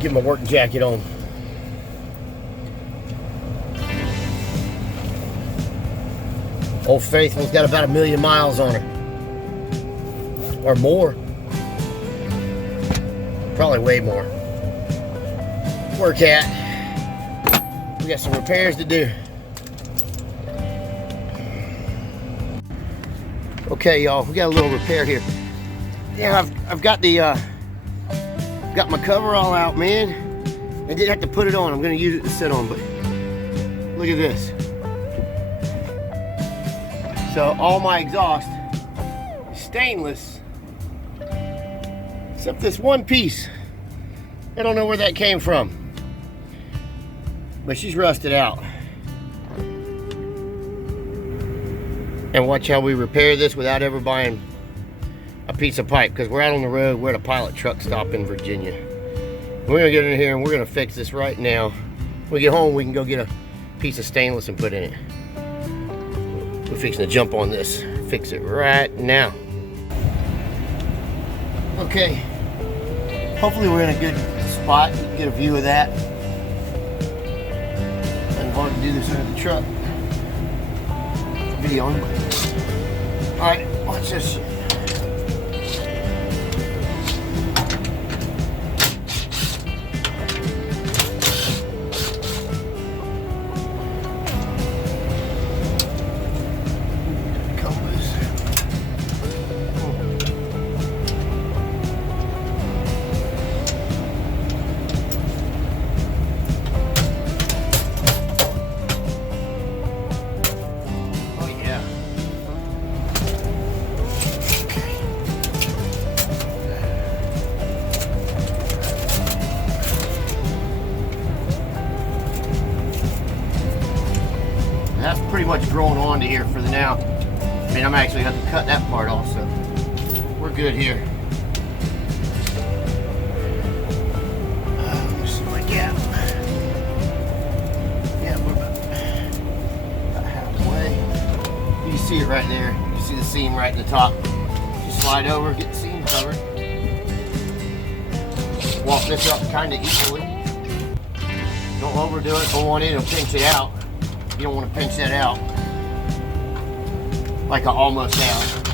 Get my work jacket on. Old Faithful's got about 1 million miles on her. Or more. Probably way more. Work at. We got some repairs to do. Okay, y'all, we got a little repair here. Yeah, I've got the got my cover all out, man. I didn't have to put it on. I'm gonna use it to sit on, but look at this. So all my exhaust is stainless, except this one piece. I don't know where that came from, but she's rusted out. And watch how we repair this without ever buying a piece of pipe, because we're out on the road. We're at a pilot truck stop in Virginia. We're gonna get in here and we're gonna fix this right now. When we get home, we can go get a piece of stainless and put in it. We're fixing to jump on this. Fix it right now. Okay. Hopefully we're in a good spot. You can get a view of that. It's hard to do this under the truck. Video on. Alright, watch this. That's pretty much growing onto here for the now. I mean, I'm actually going to have to cut that part off, so we're good here. Let me see my gap. Yeah, we're about halfway. You can see it right there. You can see the seam right in the top. Just slide over, get the seam covered. Walk this up kind of equally. Don't overdo it. Don't want it to pinch it out. You don't want to pinch that out like I almost have.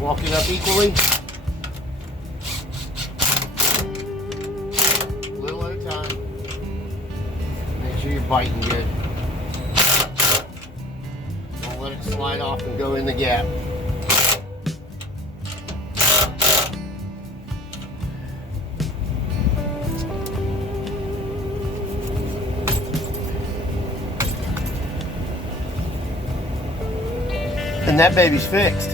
Walk it up equally. A little at a time. Make sure you're biting good. Let it slide off and go in the gap. And that baby's fixed.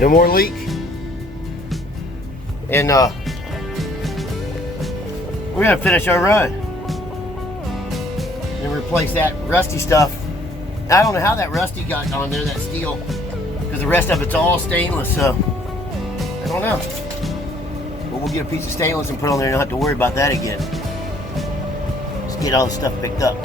No more leak. And we're gonna finish our run and replace that rusty stuff. I don't know how that rusty got on there, that steel, because the rest of it's all stainless, so I don't know. But we'll get a piece of stainless and put on there and don't have to worry about that again. Just get all the stuff picked up.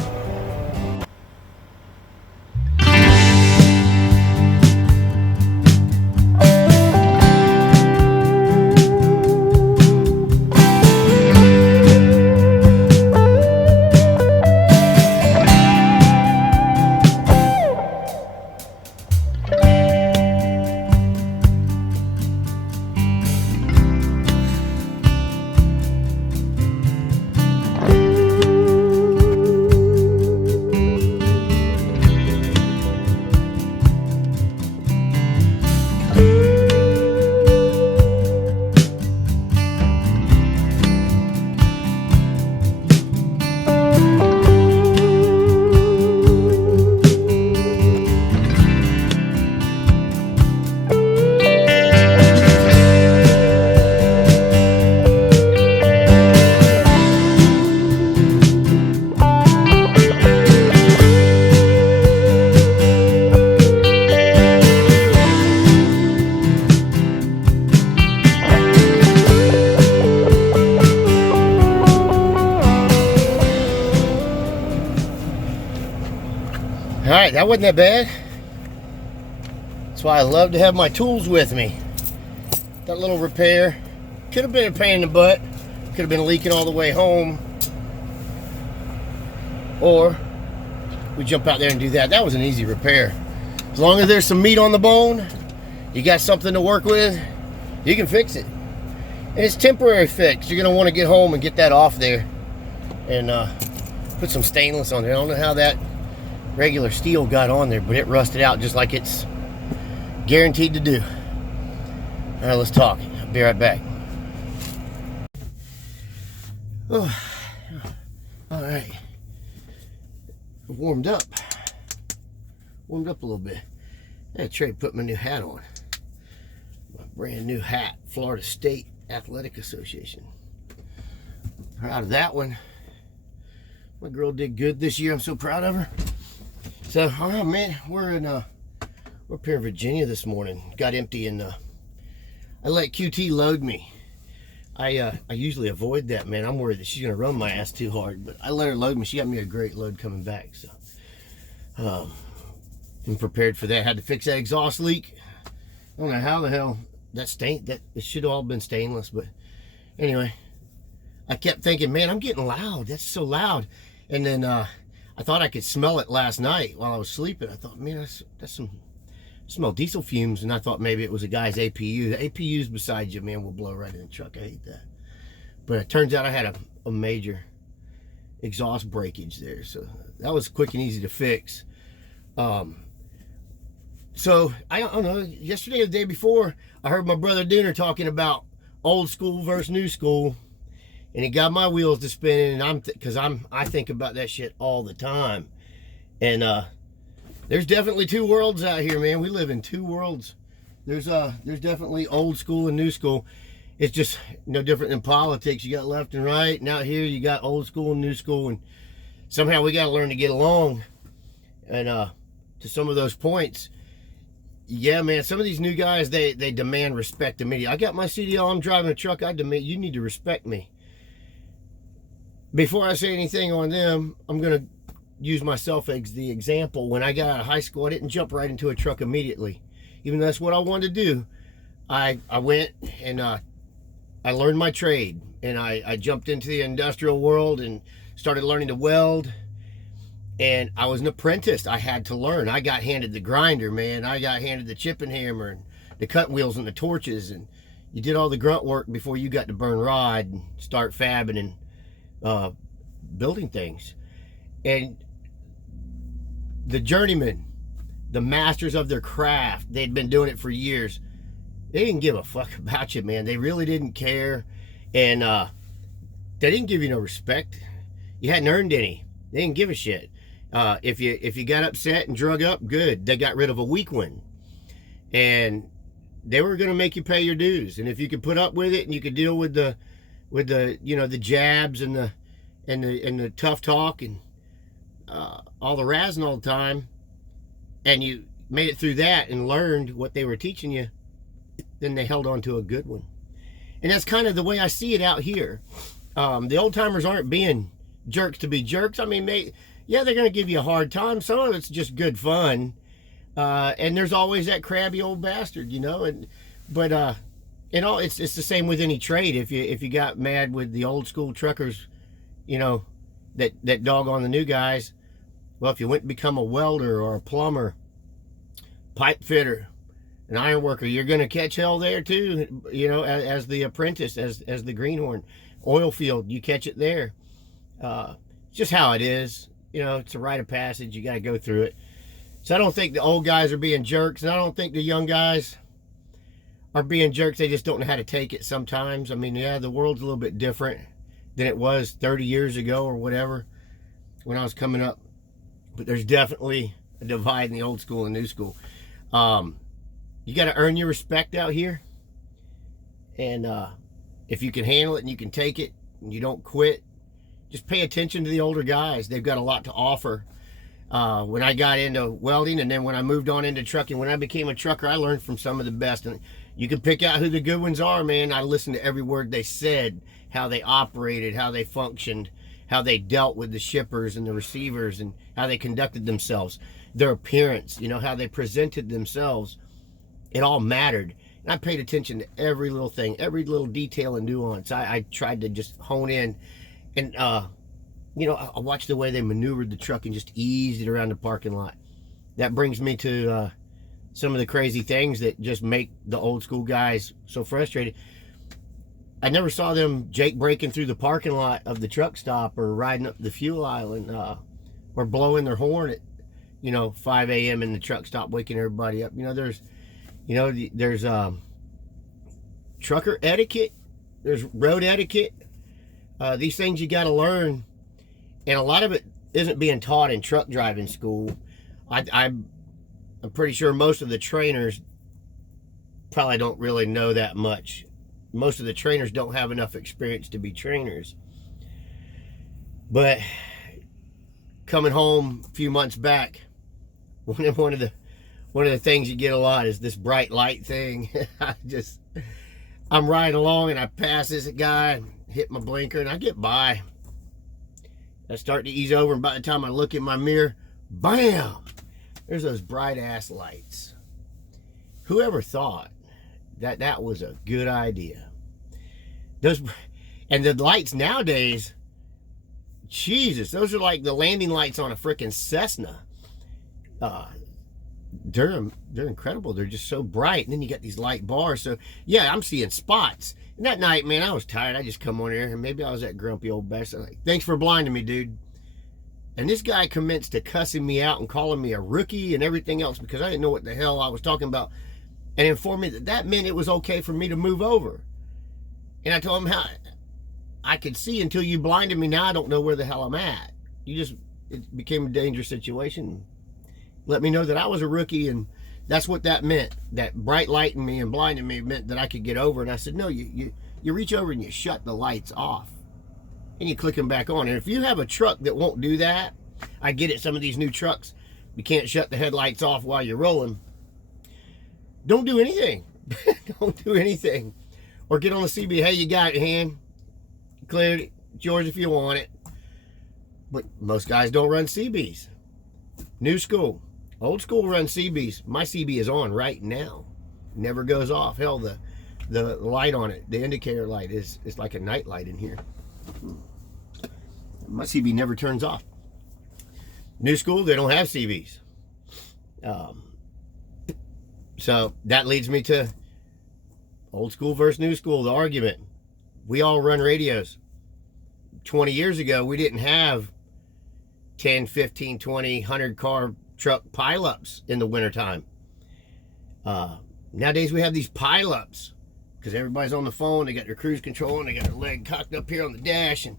right, that wasn't that bad. That's why I love to have my tools with me. That little repair could have been a pain in the butt. Could have been leaking all the way home. Or we jump out there and do that. That was an easy repair. As long as there's some meat on the bone, you got something to work with, you can fix it. And it's temporary fix. You're gonna want to get home and get that off there and put some stainless on there. I don't know how that regular steel got on there, but it rusted out just like it's guaranteed to do. All right, let's talk. I'll be right back. Oh, all right. Warmed up a little bit. I had Trey put my new hat on. My brand new hat, Florida State Athletic Association. Proud of that one. My girl did good this year. I'm so proud of her. So, oh man, we're up here in Virginia this morning. Got empty and I let QT load me. I usually avoid that, man. I'm worried that she's gonna run my ass too hard, but I let her load me. She got me a great load coming back, so I'm prepared for that. Had to fix that exhaust leak. I don't know how the hell that it should have all been stainless, but anyway, I kept thinking, man, I'm getting loud. That's so loud. And then I thought I could smell it last night while I was sleeping. I thought, man, that's some smell diesel fumes, and I thought maybe it was a guy's APU. The APUs beside you, man, will blow right in the truck. I hate that. But it turns out I had a major exhaust breakage there, so that was quick and easy to fix. So I don't know, yesterday or the day before, I heard my brother Dooner talking about old school versus new school, and it got my wheels to spinning. And I think about that shit all the time. And there's definitely two worlds out here, man. We live in two worlds. There's definitely old school and new school. It's just no different than politics. You got left and right, and out here you got old school and new school, and somehow we got to learn to get along. And to some of those points, yeah, man, some of these new guys, they demand respect immediately. I got my CDL, I'm driving a truck, I demand, you need to respect me. Before I say anything on them, I'm going to use myself as the example. When I got out of high school, I didn't jump right into a truck immediately. Even though that's what I wanted to do. I went and I learned my trade. And I jumped into the industrial world and started learning to weld. And I was an apprentice. I had to learn. I got handed the grinder, man. I got handed the chipping hammer and the cutting wheels and the torches. And you did all the grunt work before you got to burn rod and start fabbing and building things. And the journeymen, the masters of their craft, they'd been doing it for years. They didn't give a fuck about you, man. They really didn't care. And they didn't give you no respect. You hadn't earned any. They didn't give a shit. If you got upset and drug up, good. They got rid of a weak one. And they were going to make you pay your dues. And if you could put up with it and you could deal with the you know, the jabs and the tough talk and all the razzing all the time, and you made it through that and learned what they were teaching you, then they held on to a good one. And that's kind of the way I see it out here. The old timers aren't being jerks to be jerks. I mean, yeah, they're going to give you a hard time. Some of it's just good fun. And there's always that crabby old bastard, you know. But it's the same with any trade. If you got mad with the old school truckers, you know, that dog on the new guys, well, if you went and become a welder or a plumber, pipe fitter, an iron worker, you're going to catch hell there too, you know, as the apprentice, as the greenhorn. Oil field, you catch it there. Just how it is, you know. It's a rite of passage. You got to go through it. So I don't think the old guys are being jerks, and I don't think the young guys are being jerks. They just don't know how to take it sometimes. I mean, yeah, the world's a little bit different than it was 30 years ago or whatever when I was coming up. But there's definitely a divide in the old school and new school. You got to earn your respect out here. And if you can handle it and you can take it and you don't quit, just pay attention to the older guys. They've got a lot to offer. When I got into welding, and then when I moved on into trucking, when I became a trucker, I learned from some of the best. And you can pick out who the good ones are, man. I listened to every word they said, how they operated, how they functioned, how they dealt with the shippers and the receivers, and how they conducted themselves. their appearance, you know, how they presented themselves. It all mattered. And I paid attention to every little thing, every little detail and nuance. I tried to just hone in. And, you know, I watched the way they maneuvered the truck and just eased it around the parking lot. That brings me to some of the crazy things that just make the old school guys so frustrated. I never saw them Jake breaking through the parking lot of the truck stop or riding up the fuel island or blowing their horn at, you know, 5 a.m. in the truck stop, waking everybody up. You know, there's trucker etiquette, there's road etiquette. These things you got to learn, and a lot of it isn't being taught in truck driving school. I'm pretty sure most of the trainers probably don't really know that much. Most of the trainers don't have enough experience to be trainers. But coming home a few months back, one of the things you get a lot is this bright light thing. I'm riding along and I pass this guy, hit my blinker, and I get by. I start to ease over, and by the time I look in my mirror, bam! There's those bright ass lights. Whoever thought that was a good idea? And the lights nowadays, Jesus, those are like the landing lights on a freaking Cessna. They're incredible. They're just so bright. And then you got these light bars. So yeah, I'm seeing spots. And that night, man, I was tired. I just come on here, and maybe I was that grumpy old bastard. Like, thanks for blinding me, dude. And this guy commenced to cussing me out and calling me a rookie and everything else because I didn't know what the hell I was talking about, and informed me that meant it was okay for me to move over. And I told him how I could see until you blinded me. Now I don't know where the hell I'm at. It became a dangerous situation. Let me know that I was a rookie, and that's what that meant. That bright lighting me and blinding me meant that I could get over. And I said, no, you reach over and you shut the lights off. And you click them back on. And if you have a truck that won't do that, I get it, some of these new trucks, you can't shut the headlights off while you're rolling. Don't do anything. Don't do anything. Or get on the CB, hey, you got it in hand. Cleared it. It's yours if you want it. But most guys don't run CBs. New school. Old school runs CBs. My CB is on right now. Never goes off. Hell, the light on it, the indicator light, is like a night light in here. My CB never turns off. New school, they don't have CBs. So that leads me to old school versus new school, the argument. We all run radios. 20 years ago, we didn't have 10, 15, 20, 100 car truck pileups in the wintertime. Nowadays, we have these pileups because everybody's on the phone. They got their cruise control and they got their leg cocked up here on the dash and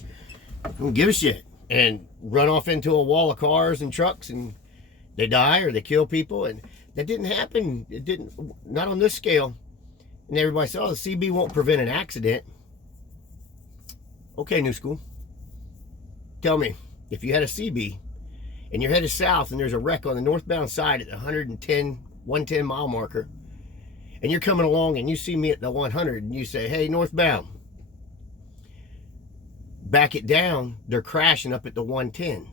don't give a shit, and run off into a wall of cars and trucks, and they die or they kill people. And that didn't happen. It didn't, not on this scale. And everybody said, oh, the CB won't prevent an accident. Okay, new school. Tell me, if you had a CB and you're headed south and there's a wreck on the northbound side at the 110 mile marker, and you're coming along and you see me at the 100 and you say, hey, northbound, back it down, they're crashing up at the 110.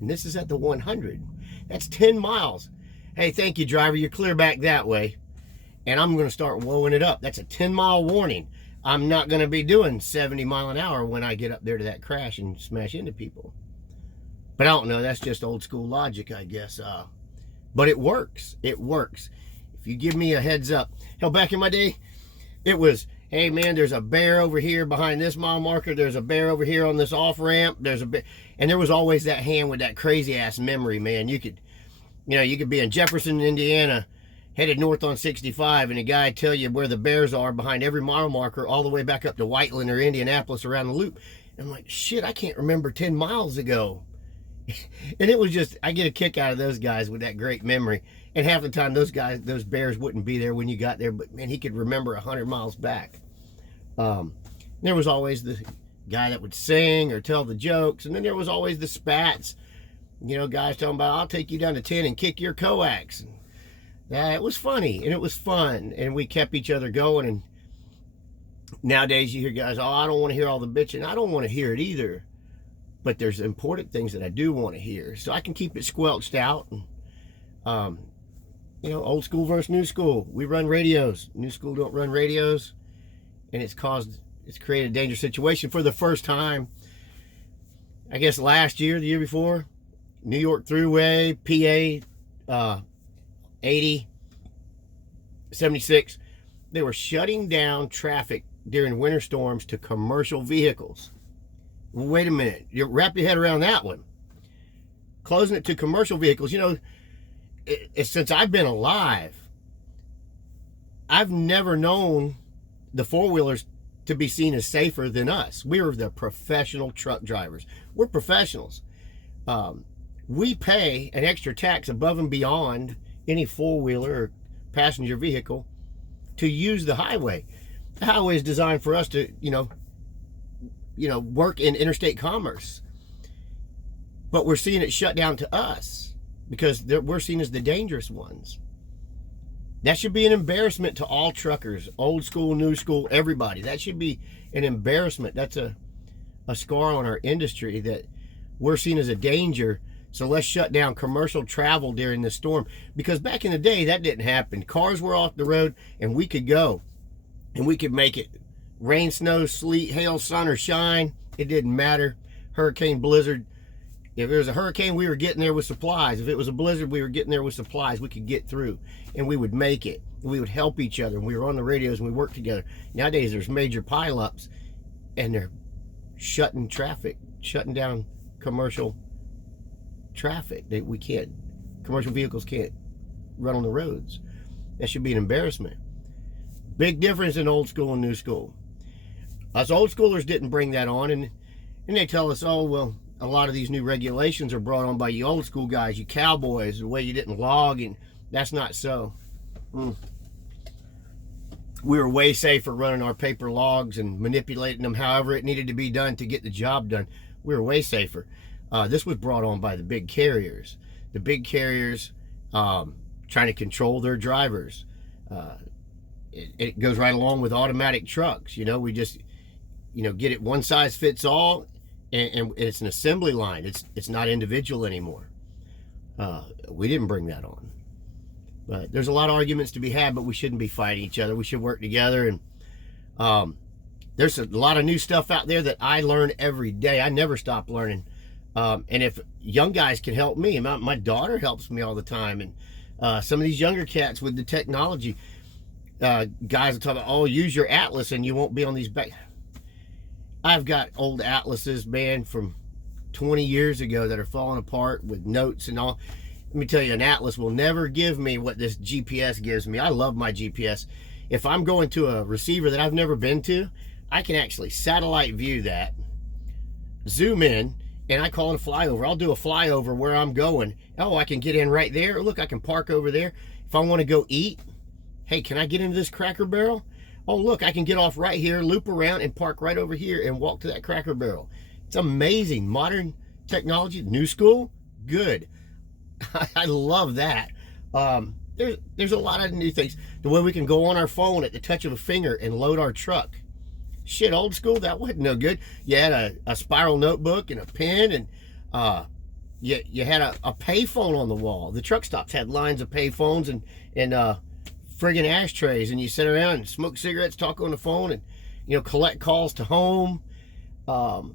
And this is at the 100. That's 10 miles. Hey, thank you, driver. You're clear back that way. And I'm going to start blowing it up. That's a 10-mile warning. I'm not going to be doing 70 mile an hour when I get up there to that crash and smash into people. But I don't know. That's just old school logic, I guess. But it works. It works. If you give me a heads up. Hell, back in my day, it was, hey, man, there's a bear over here behind this mile marker. There's a bear over here on this off-ramp. There's a bear. And there was always that hand with that crazy-ass memory, man. You could be in Jefferson, Indiana, headed north on 65, and a guy tell you where the bears are behind every mile marker all the way back up to Whiteland or Indianapolis around the loop. And I'm like, shit, I can't remember 10 miles ago. And it was just, I get a kick out of those guys with that great memory. And half the time, those bears wouldn't be there when you got there, but man, he could remember 100 miles back. There was always the guy that would sing or tell the jokes, and then there was always the spats. You know, guys talking about, I'll take you down to 10 and kick your coax. It was funny, and it was fun, and we kept each other going. And nowadays you hear guys, oh, I don't want to hear all the bitching. I don't want to hear it either. But there's important things that I do want to hear. So I can keep it squelched out. And You know, old school versus new school. We run radios. New school don't run radios, and it's created a dangerous situation for the first time. I guess last year, the year before, New York Thruway, PA, 80, 76, they were shutting down traffic during winter storms to commercial vehicles. Well, wait a minute. You wrap your head around that one. Closing it to commercial vehicles. You know, since I've been alive, I've never known the four-wheelers to be seen as safer than us. We're the professional truck drivers. We're professionals. We pay an extra tax above and beyond any four-wheeler or passenger vehicle to use the highway. The highway is designed for us to, work in interstate commerce. But we're seeing it shut down to us because we're seen as the dangerous ones. That should be an embarrassment to all truckers, old school, new school, everybody. That should be an embarrassment. That's a scar on our industry that we're seen as a danger. So let's shut down commercial travel during the storm. Because back in the day, that didn't happen. Cars were off the road and we could go. And we could make it rain, snow, sleet, hail, sun, or shine. It didn't matter. Hurricane, blizzard. If there was a hurricane, we were getting there with supplies. If it was a blizzard, we were getting there with supplies. We could get through, and we would make it. We would help each other. We were on the radios, and we worked together. Nowadays, there's major pileups, and they're shutting traffic, shutting down commercial traffic. Commercial vehicles can't run on the roads. That should be an embarrassment. Big difference in old school and new school. Us old schoolers didn't bring that on, and they tell us, oh, well, a lot of these new regulations are brought on by you old school guys, you cowboys, the way you didn't log, and that's not so. We were way safer running our paper logs and manipulating them however it needed to be done to get the job done. We were way safer. This was brought on by the big carriers. The big carriers trying to control their drivers. It goes right along with automatic trucks. We just, get it one size fits all. And it's an assembly line. It's not individual anymore. We didn't bring that on. But there's a lot of arguments to be had, but we shouldn't be fighting each other. We should work together. And there's a lot of new stuff out there that I learn every day. I never stop learning. And if young guys can help me, my daughter helps me all the time. And some of these younger cats with the technology, guys will talk about, oh, use your Atlas and you won't be on these back. I've got old atlases, man, from 20 years ago that are falling apart with notes and all. Let me tell you, an atlas will never give me what this GPS gives me. I love my GPS. If I'm going to a receiver that I've never been to, I can actually satellite view that, zoom in, and I call it a flyover. I'll do a flyover where I'm going. Oh, I can get in right there. Look, I can park over there. If I want to go eat, hey, can I get into this Cracker Barrel? Oh, look, I can get off right here, loop around, and park right over here and walk to that Cracker Barrel. It's amazing. Modern technology, new school, good. I love that. There's a lot of new things. The way we can go on our phone at the touch of a finger and load our truck. Shit, old school, that wasn't no good. You had a spiral notebook and a pen, and you had a payphone on the wall. The truck stops had lines of payphones and friggin' ashtrays, and you sit around and smoke cigarettes, talk on the phone, and collect calls to home. Now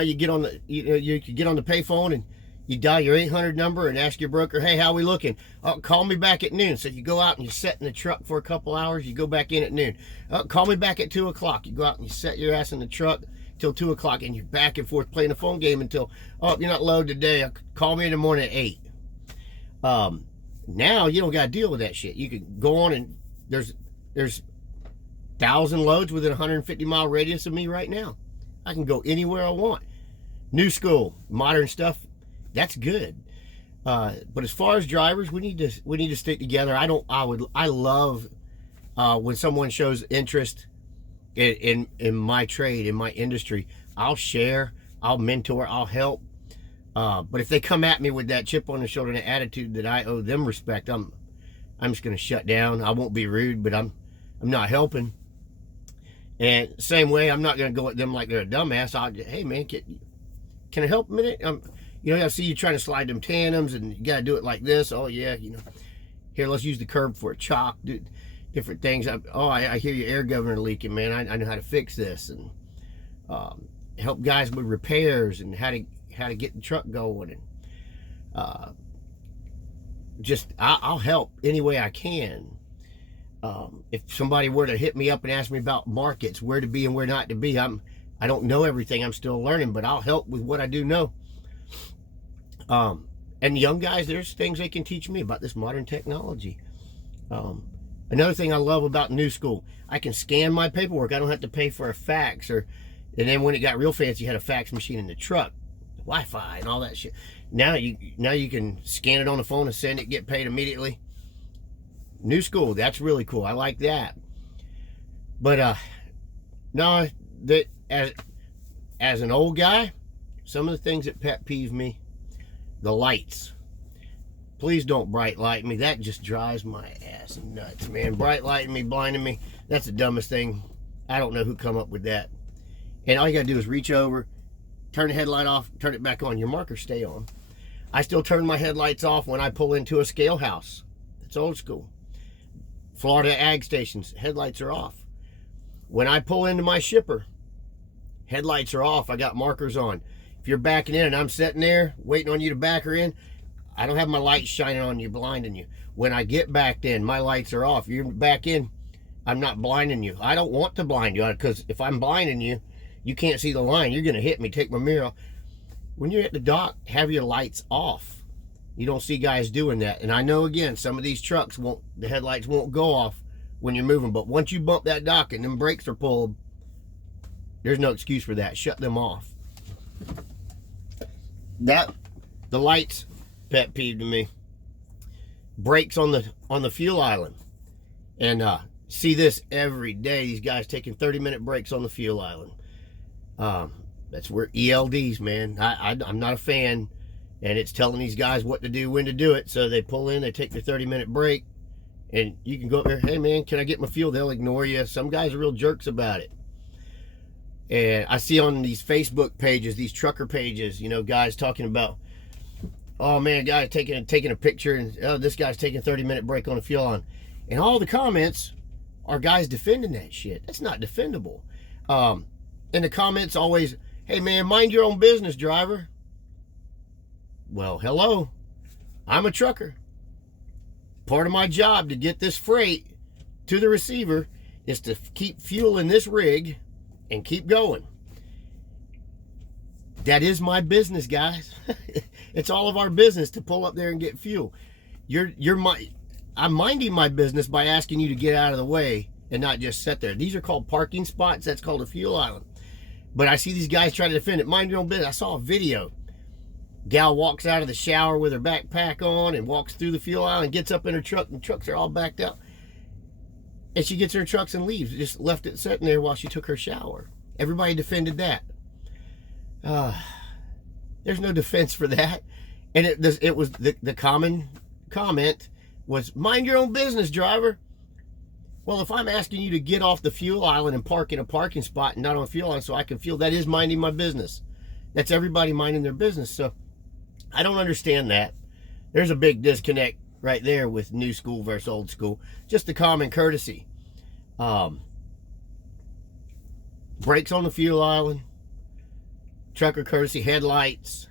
you get on the you can get on the payphone and you dial your 800 number and ask your broker, hey, how we looking? Oh, call me back at noon. So you go out and you sit in the truck for a couple hours. You go back in at noon. Oh, call me back at 2 o'clock. You go out and you set your ass in the truck till 2 o'clock, and you're back and forth playing a phone game until, oh, you're not loaded today. Call me in the morning at 8. Now you don't got to deal with that shit. You can go on, and there's 1,000 loads within a 150-mile radius of me right now. I can go anywhere I want. New school, modern stuff, that's good. But as far as drivers, we need to stick together. I love when someone shows interest in my trade, in my industry. I'll share, I'll mentor, I'll help. But if they come at me with that chip on the shoulder and the attitude that I owe them respect, I'm just going to shut down. I won't be rude, but I'm not helping. And same way, I'm not going to go at them like they're a dumbass. Hey man, can I help a minute? You know, I see you trying to slide them tandems, and you got to do it like this. Oh, yeah, you know. Here, let's use the curb for a chalk. Different things. I hear your air governor leaking, man. I know how to fix this. And help guys with repairs and how to get the truck going. And I'll help any way I can. If somebody were to hit me up and ask me about markets, where to be and where not to be, I don't know everything. I'm still learning, but I'll help with what I do know. And young guys, there's things they can teach me about this modern technology. Another thing I love about New School, I can scan my paperwork. I don't have to pay for a fax, and then when it got real fancy, you had a fax machine in the truck, Wi-Fi and all that shit. Now you can scan it on the phone and send it, get paid immediately. New School, that's really cool. I like that. But no, that as an old guy, some of the things that pet peeve me, the lights. Please don't bright light me. That just drives my ass nuts, man. Bright lighting me, blinding me. That's the dumbest thing. I don't know who come up with that. And all you gotta do is reach over, turn the headlight off, turn it back on. Your markers stay on. I still turn my headlights off when I pull into a scale house. It's old school. Florida ag stations, headlights are off. When I pull into my shipper, headlights are off. I got markers on. If you're backing in and I'm sitting there waiting on you to back her in, I don't have my lights shining on you, blinding you. When I get backed in, my lights are off. You're back in, I'm not blinding you. I don't want to blind you, because if I'm blinding you, you can't see the line. You're going to hit me, take my mirror off. When you're at the dock, have your lights off. You don't see guys doing that. And I know, again, some of these trucks the headlights won't go off when you're moving. But once you bump that dock and them brakes are pulled, there's no excuse for that. Shut them off. The lights, pet peeve to me. Brakes on the fuel island. And see this every day. These guys taking 30-minute breaks on the fuel island. That's where ELDs, man. I'm not a fan. And it's telling these guys what to do, when to do it. So they pull in, they take their 30-minute break. And you can go up there, hey, man, can I get my fuel? They'll ignore you. Some guys are real jerks about it. And I see on these Facebook pages, these trucker pages, you know, guys talking about, oh, man, guys taking a picture. And, oh, this guy's taking a 30-minute break on a fuel on. And all the comments are guys defending that shit. That's not defendable. And the comments always, hey, man, mind your own business, driver. Well, hello. I'm a trucker. Part of my job to get this freight to the receiver is to keep fuel in this rig and keep going. That is my business, guys. It's all of our business to pull up there and get fuel. I'm minding my business by asking you to get out of the way and not just sit there. These are called parking spots. That's called a fuel island. But I see these guys trying to defend it. Mind your own business. I saw a video. Gal walks out of the shower with her backpack on and walks through the fuel aisle and gets up in her truck, and the trucks are all backed up. And she gets in her trucks and leaves. Just left it sitting there while she took her shower. Everybody defended that. There's no defense for that. And it was the common comment was, mind your own business, driver. Well, if I'm asking you to get off the fuel island and park in a parking spot and not on a fuel island so I can fuel, that is minding my business. That's everybody minding their business. So I don't understand that. There's a big disconnect right there with new school versus old school. Just the common courtesy. Brakes on the fuel island. Trucker courtesy. Headlights.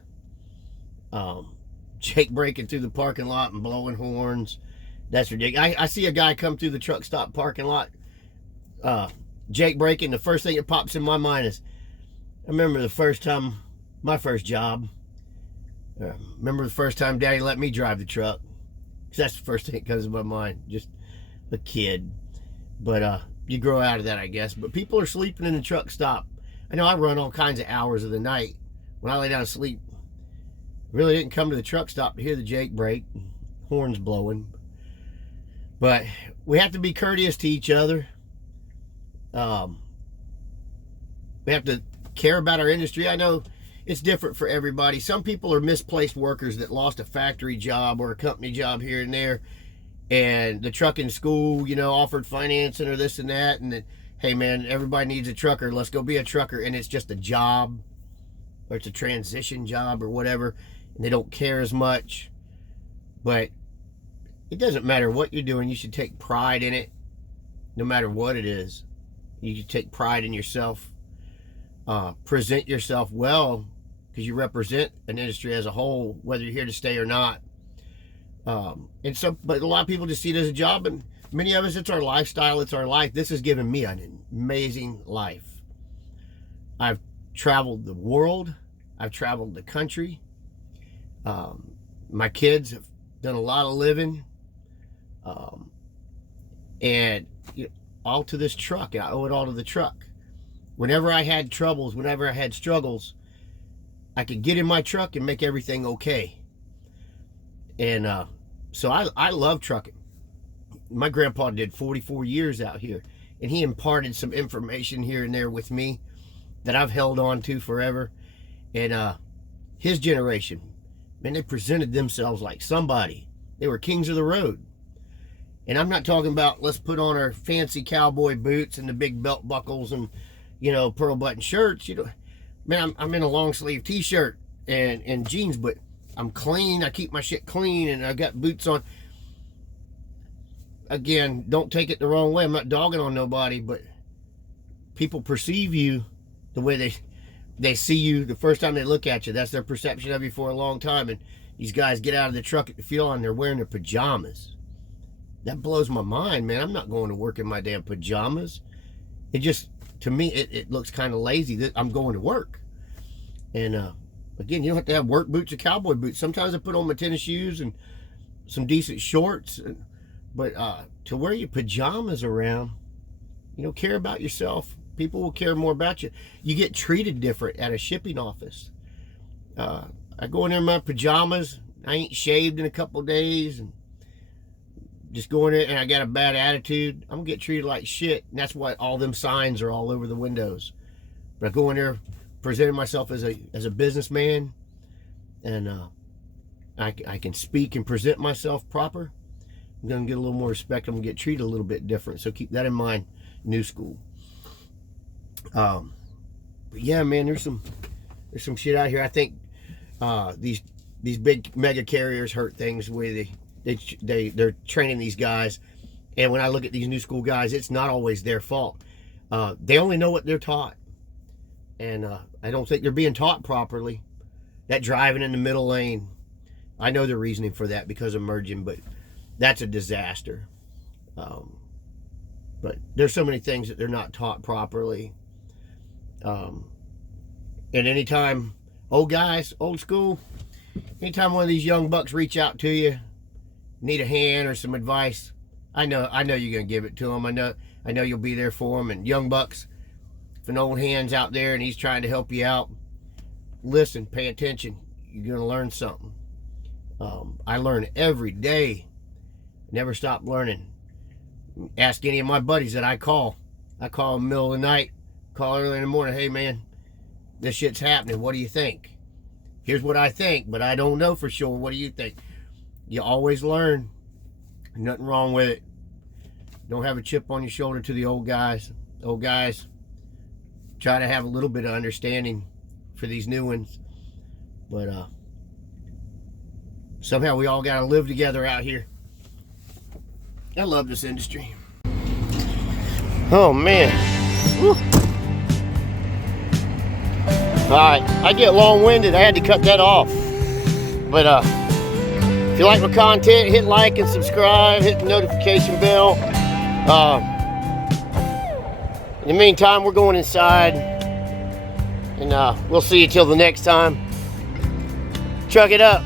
Jake braking through the parking lot and blowing horns. That's ridiculous. I see a guy come through the truck stop parking lot. Jake braking. The first thing that pops in my mind is, I remember the first time, my first job. Remember the first time Daddy let me drive the truck. Because that's the first thing that comes to my mind. Just a kid. But you grow out of that, I guess. But people are sleeping in the truck stop. I know I run all kinds of hours of the night. When I lay down to sleep, really didn't come to the truck stop to hear the Jake brake. Horns blowing. But we have to be courteous to each other. We have to care about our industry. I know it's different for everybody. Some people are misplaced workers that lost a factory job or a company job here and there, and the trucking school, you know, offered financing or this and that, and that, hey man, everybody needs a trucker, let's go be a trucker. And it's just a job, or it's a transition job or whatever, They don't care as much. But it doesn't matter what you're doing. You should take pride in it, no matter what it is. You should take pride in yourself. Present yourself well, because you represent an industry as a whole, whether you're here to stay or not. But a lot of people just see it as a job, and many of us, it's our lifestyle, it's our life. This has given me an amazing life. I've traveled the world. I've traveled the country. My kids have done a lot of living. And all to this truck. I owe it all to the truck. Whenever I had troubles, whenever I had struggles, I could get in my truck and make everything okay. And so I love trucking. My grandpa did 44 years out here, and he imparted some information here and there with me that I've held on to forever. And his generation, man, they presented themselves like somebody. They were kings of the road. And I'm not talking about let's put on our fancy cowboy boots and the big belt buckles and, pearl button shirts. Man, I'm in a long sleeve t-shirt and jeans, but I'm clean. I keep my shit clean, and I got boots on. Again, don't take it the wrong way. I'm not dogging on nobody, but people perceive you the way they see you the first time they look at you. That's their perception of you for a long time. And these guys get out of the truck at the field and they're wearing their pajamas. That blows my mind, man. I'm not going to work in my damn pajamas. It just, to me, it looks kind of lazy that I'm going to work. And again, you don't have to have work boots or cowboy boots. Sometimes I put on my tennis shoes and some decent shorts. But to wear your pajamas around, care about yourself. People will care more about you. You get treated different at a shipping office. I go in there in my pajamas. I ain't shaved in a couple of days, and just go in there and I got a bad attitude, I'm gonna get treated like shit. And that's why all them signs are all over the windows. But I go in there presenting myself as a businessman, and I can speak and present myself proper. I'm gonna get a little more respect. I'm gonna get treated a little bit different. So keep that in mind, new school. But yeah, man, there's some shit out here. I think these big mega carriers hurt things where they're training these guys, and when I look at these new school guys, it's not always their fault. They only know what they're taught, and I don't think they're being taught properly. That driving in the middle lane, I know the reasoning for that because of merging, but that's a disaster. But there's so many things that they're not taught properly. And anytime, old school, anytime one of these young bucks reach out to you, need a hand or some advice, I know you're gonna give it to them. I know you'll be there for them. And young bucks, if an old hand's out there and he's trying to help you out, listen, pay attention. You're gonna learn something. I learn every day. Never stop learning. Ask any of my buddies that I call. I call in the middle of the night, call early in the morning. Hey man, this shit's happening. What do you think? Here's what I think, but I don't know for sure. What do you think? You always learn. Nothing wrong with it. Don't have a chip on your shoulder to the old guys. Old guys, try to have a little bit of understanding for these new ones. But somehow we all got to live together out here. I love this industry. Oh man. Woo. Alright, I get long-winded. I had to cut that off. But if you like my content, hit like and subscribe, hit the notification bell. In the meantime, we're going inside, and we'll see you till the next time. Truck it up.